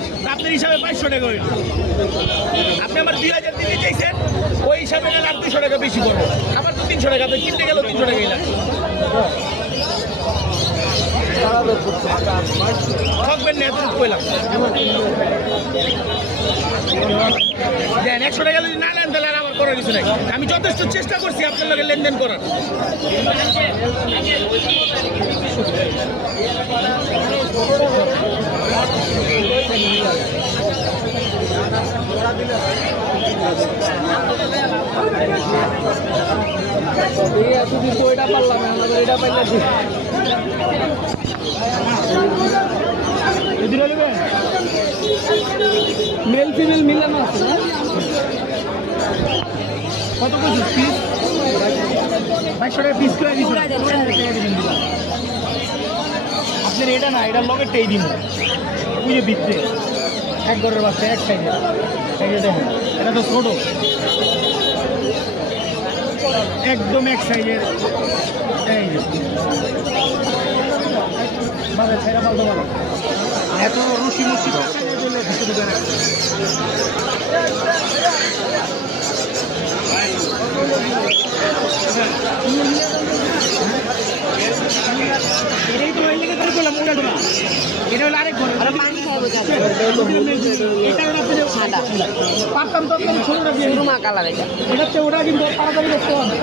কন আপনার হিসাবে 500 টাকা হইল। আপনি আমার 2000 দিতে চাইছেন, ওই হিসাবে আর 200 টাকা বেশি করবো। আমার তো 300 টাকা, আপনি কিনতে গেলেও 300 টাকাই লাগে। থাকবেন না এত কইলাম দেন 100 টাকা যদি না নেন তাহলে আর আমার করার কিছু নাই। আমি যথেষ্ট চেষ্টা করছি আপনার লগে লেনদেন করার। মেল ফিমেল মিলানো আছে না? কত কিছু পিস 500 টাকা পিস করে দিচ্ছি আপনার। এটা না, এটার লগে টেই দিন ওই যে ভিতরে এক ঘরের বাচ্চা এক সাইজে। দেখেন এটা তো ছোট, একদম এক সাইজের। এই যে বাজার ছেড়া পাল্টা ভালো এত রুচি মুচি এটাই তো ওই লেগে তাই করলাম। ওটা না, এটা হলো আরেক ঘর। পারতাম তো ছোটটা দিয়ে কালার, এটা ওটা কিন্তু তাড়াতাড়ি দেখতে হবে।